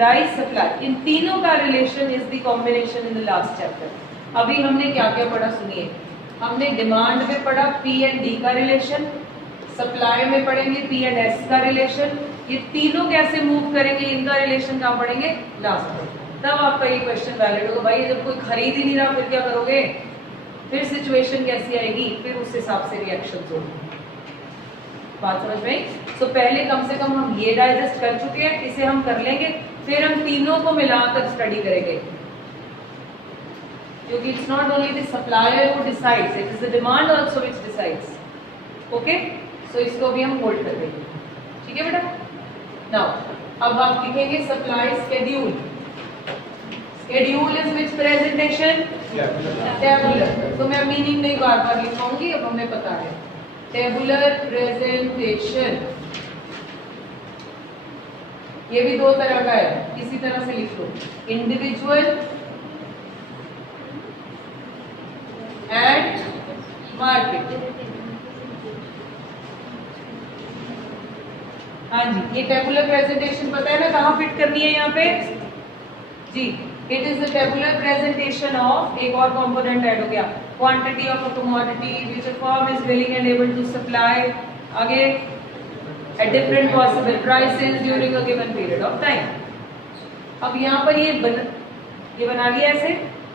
Price, supply, इन तीनों का relation is the combination in the last chapter. अभी हमने क्या क्या पढ़ा सुनिए। हमने डिमांड में पढ़ा पी एंड डी का रिलेशन, सप्लाई में पढ़ेंगे पी एंड एस का रिलेशन, ये तीनों कैसे मूव करेंगे इनका रिलेशन कहाँ पढ़ेंगे लास्ट में। तब आपका ये क्वेश्चन वैलिड होगा, भाई जब कोई खरीद ही नहीं रहा फिर क्या करोगे, फिर सिचुएशन कैसी आएगी, फिर उस हिसाब से रिएक्शन होंगे। बात समझ में? तो पहले कम से कम हम ये डाइजेस्ट कर चुके हैं, इसे हम कर लेंगे, फिर हम तीनों को मिलाकर स्टडी करेंगे, क्योंकि it's not only the supplier who decides, it is the demand also which decides. Okay, so इसको भी हम होल्ड कर देंगे। ठीक है बेटा। नाउ अब आप लिखेंगे supply schedule. Schedule is which presentation? Tabular. तो मैं मीनिंग नहीं बार बार लिखाऊंगी, अब हमें पता है। टेबुलर प्रेजेंटेशन, ये भी दो तरह का है, इसी तरह से लिख लो, इंडिविजुअल एंड मार्केट। हाँ जी, ये टेबुलर प्रेजेंटेशन पता है ना कहाँ फिट करनी है यहाँ पे जी। It is the tabular presentation of, एक और कंपोनेंट ऐड हो गया, quantity of a commodity which a firm is willing and able to supply आगे at different possible prices during a given period of time. अब यहाँ पर ये बना लिया ऐसे,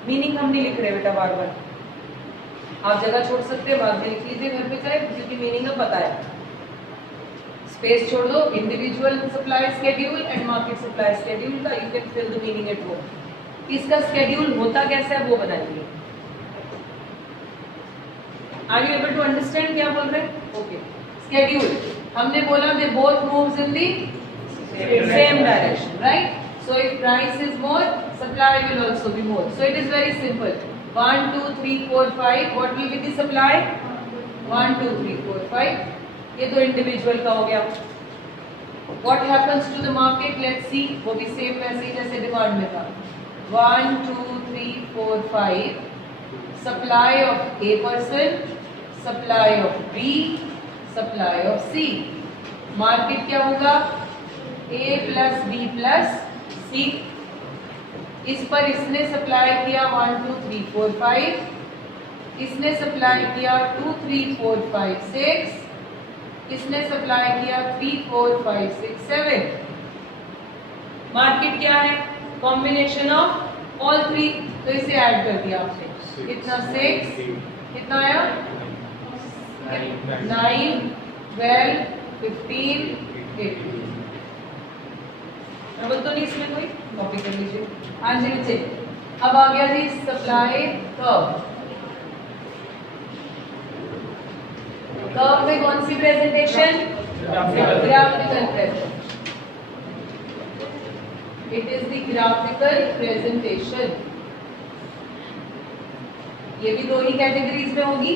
मीनिंग हम नहीं लिख रहे बेटा बार बार, आप जगह छोड़ सकते हैं, बाद में लिख लीजिए घर पे चाहे, क्योंकि मीनिंग अब पता है। स्पेस छोड़ दो, individual supply schedule and market supply schedule का, you can fill the meaning at home. इसका स्केड्यूल होता कैसा है वो बताएंगे। Are you able to understand क्या बोल रहे हैं? ओके, स्केड्यूल हमने बोला they both moves in the same direction, right? So if price is more, supply will also be more. So it is very simple, 1 2 3 4 5, what will be the supply? 1 2 3 4 5। ये तो individual का हो गया। What happens to the market? Let's see, वो भी same वैसे ही जैसे demand में था, 1 2 3 4 5, supply of A person, supply of B, supply of C. Market क्या होगा? A plus B plus C. इस पर इसने सप्लाई किया 1 2 3 4 5, इसने सप्लाई किया 2 3 4 5 6, इसने सप्लाई किया 3 4 5 6 7। मार्केट क्या है? कॉम्बिनेशन ऑफ ऑल थ्री, तो इसे ऐड कर दिया आपने, कितना 6, कितना आया 9 12 15 18। डबल तो नहीं इसमें कोई, कॉपी कर लीजिए। हाँ जी बच्चे, अब आ गया जी सप्लाई कर्व। कर्व में कौन सी presentation? Graphical presentation. It is the graphical presentation. ये भी दो ही कैटेगरीज में होगी,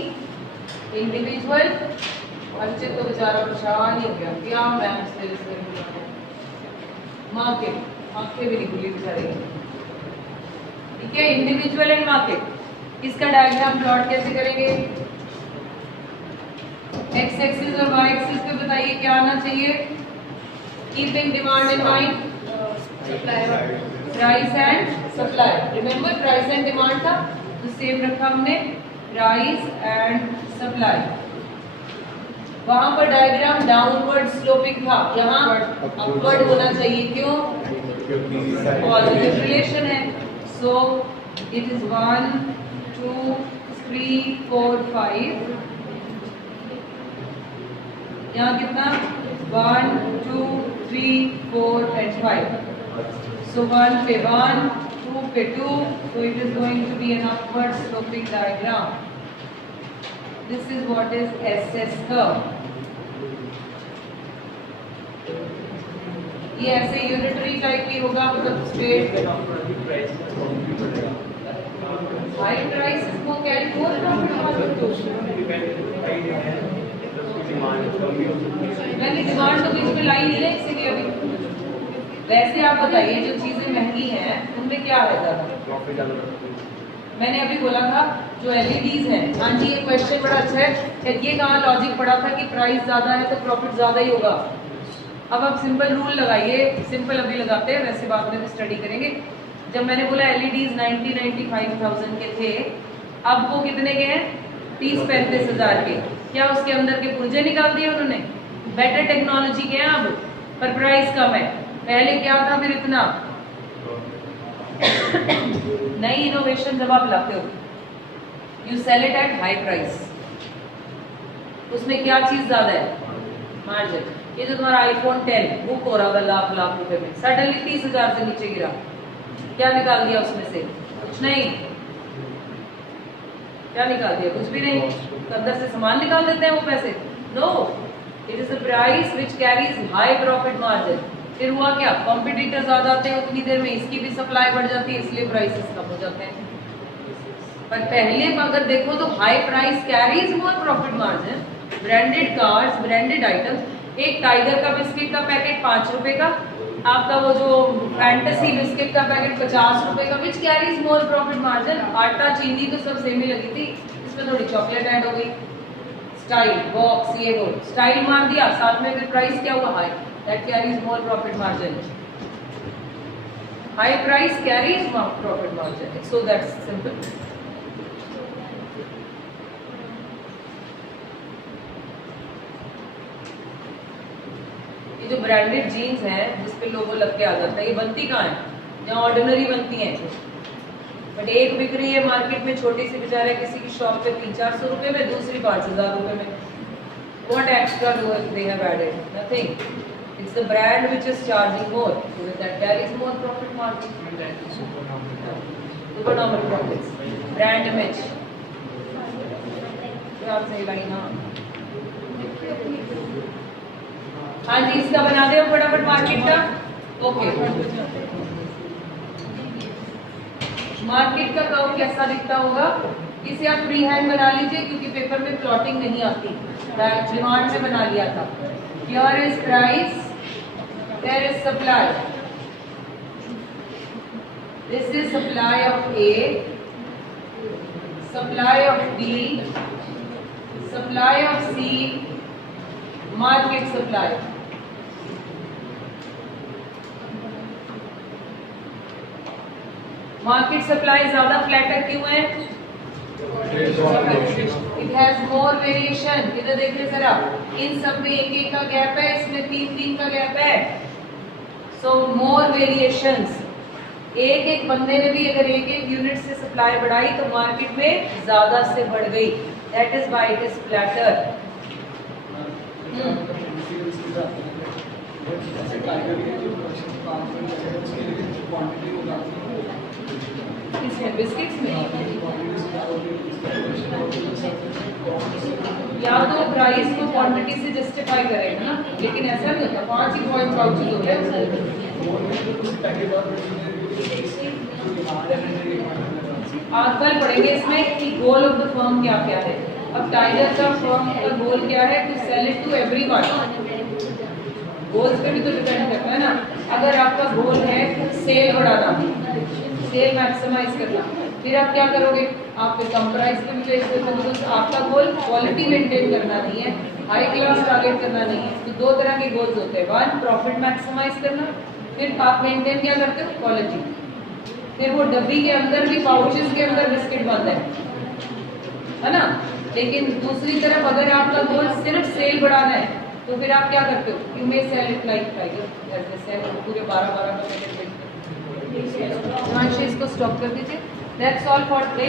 इंडिविजुअल, बच्चे तो बेचारा परेशान ही हो गया, क्या मैम से मार्केट, आंखें भी नहीं खुली बेचारे। ठीक है, इंडिविजुअल एंड मार्केट। इसका डायग्राम प्लॉट कैसे करेंगे? एक्स एक्सिस और वाई एक्सिस पे बताइए क्या आना चाहिए? Keeping demand in mind, price and supply. Remember price and demand था तो सेम रखा हमने, प्राइस एंड सप्लाई। वहां पर डायग्राम डाउनवर्ड स्लोपिंग था, यहाँ अपवर्ड होना चाहिए। क्यों? पॉजिटिव रिलेशन है। सो इट इज 1 2 3 4 5, यहाँ कितना 1 2 3 4 and 5। So 1 पे 1, 2 पे 2, so it is going to be an upward sloping diagram. This is what is SS curve. ये ऐसे यूनिटरी टाइप की होगा, मतलब स्ट्रेट। हाई प्राइस को कैरी मोर मैंने डिमांड तो बीच में लाई नहीं है इसीलिए अभी। वैसे आप बताइए जो चीजें महंगी हैं उनमें क्या है ज्यादा? मैंने अभी बोला था जो एलईडीज हैं। हाँ जी, ये क्वेश्चन बड़ा अच्छा है। ये कहाँ लॉजिक पढ़ा था कि प्राइस ज्यादा है तो प्रॉफिट ज्यादा ही होगा? अब आप सिंपल रूल लगाइए, सिंपल अभी लगाते हैं, वैसे बाद में भी स्टडी करेंगे। जब मैंने बोला एलईडीज 90-95,000 के थे, अब वो कितने के हैं? 30-35,000 के। क्या उसके अंदर के पुर्जे निकाल दिए उन्होंने? बेटर टेक्नोलॉजी के हैं अब, पर प्राइस कम है। पहले क्या था फिर इतना? नई इनोवेशन जब आप लाते हो, you sell it at high price. उसमें क्या चीज ज्यादा है? मार्जिन। ये जो तुम्हारा आईफोन 10 बुक हो रहा था लाख लाख रुपए में, सडनली 30,000 से नीचे गिरा, क्या निकाल दिया उसमें से? कुछ नहीं। क्या निकाल दिया? कुछ भी नहीं। अंदर से सामान निकाल देते हैं वो पैसे? No, it is a price which carries high profit margin. फिर हुआ क्या? कॉम्पिटिटर ज्यादा आते हैं, उतनी देर में इसकी भी सप्लाई बढ़ जाती है, इसलिए प्राइसेस कम हो जाते हैं। पर पहले अगर देखो तो high price carries more profit margin. Branded cars, branded items. एक टाइगर का बिस्किट का पैकेट 5 रुपए का, आपका वो जो फैंटेसी बिस्किट का पैकेट 50 रुपए का, which carries more profit margin. आटा चीनी तो सब सेम ही लगी थी, इसमें थोड़ी चॉकलेट ऐड हो गई, स्टाइल बॉक्स ये वो स्टाइल मार दिया, साथ में फिर प्राइस क्या हुआ? High. That carries more profit margin. High price carries more profit margin. So that's simple. जो ब्रांडेड जीन्स हैं जिसपे लोगो लग के आ जाता है, ये बनती कहाँ है? जहाँ ऑर्डिनरी बनती हैं, बट एक बिक रही है मार्केट में छोटी सी, बेचारे किसी की शॉप पे 300-400 रुपए में, दूसरी 5,000 रुपए में। What extra do they have added? Nothing. It's the brand which is charging more, so that carries more profit margin. Supernormal profits. Brand image. क्या सही लाइन? हाँ जी, इसका बना दे फटाफट मार्केट का। ओके, मार्केट का कर्व कैसा दिखता होगा? इसे आप फ्री हैंड बना लीजिए, क्योंकि पेपर में प्लॉटिंग नहीं आती, डिमांड में बना लिया था। Here is price, there is supply, this is supply of A, supply of B, supply of C, market supply. Market supply ज्यादा फ्लैटर क्यों है? It has more variation. इधर देखिए जरा, इन सब में एक एक का गैप है, इसमें 3-3 का गैप है। सो मोर वेरिएशंस। एक एक बंदे ने भी अगर एक एक यूनिट से सप्लाई बढ़ाई तो मार्केट में ज्यादा से बढ़ गई। That is why it is flatter. इसमें बिस्किट्स में या तो प्राइस को क्वांटिटी से जस्टिफाई करेगा ना, लेकिन ऐसा नहीं होता। 5 ही पॉइंट पाउचेज हो गए। आज कल पढ़ेंगे इसमें कि गोल ऑफ द फर्म क्या क्या है। अब टाइगर का फर्म का गोल क्या है? To sell it to everyone. Goals पे भी तो डिपेंड करता है ना। अगर आपका गोल है सेल बढ़ाना, सेल मैक्सिमाइज करना, फिर आप क्या करोगे? आप फिर कम प्राइस पे भी बेच देते हो। तो आपका गोल क्वालिटी मेंटेन करना नहीं है, हाई क्लास टारगेट करना नहीं है। तो 2 तरह के गोल्स होते हैं, वन प्रॉफिट मैक्सिमाइज करना, फिर आप मेंटेन क्या करते हो? क्वालिटी। फिर वो डब्बी के अंदर भी, पाउचेस के अंदर बिस्किट बंद है ना। लेकिन दूसरी तरफ अगर आपका गोल सिर्फ सेल बढ़ाना है तो फिर आप क्या करते हो? You may sell it like tiger, ऐसे सेल पूरे 12-12 का पैकेट बेचते हो। इसको स्टॉप कर दीजिए। That's all for today.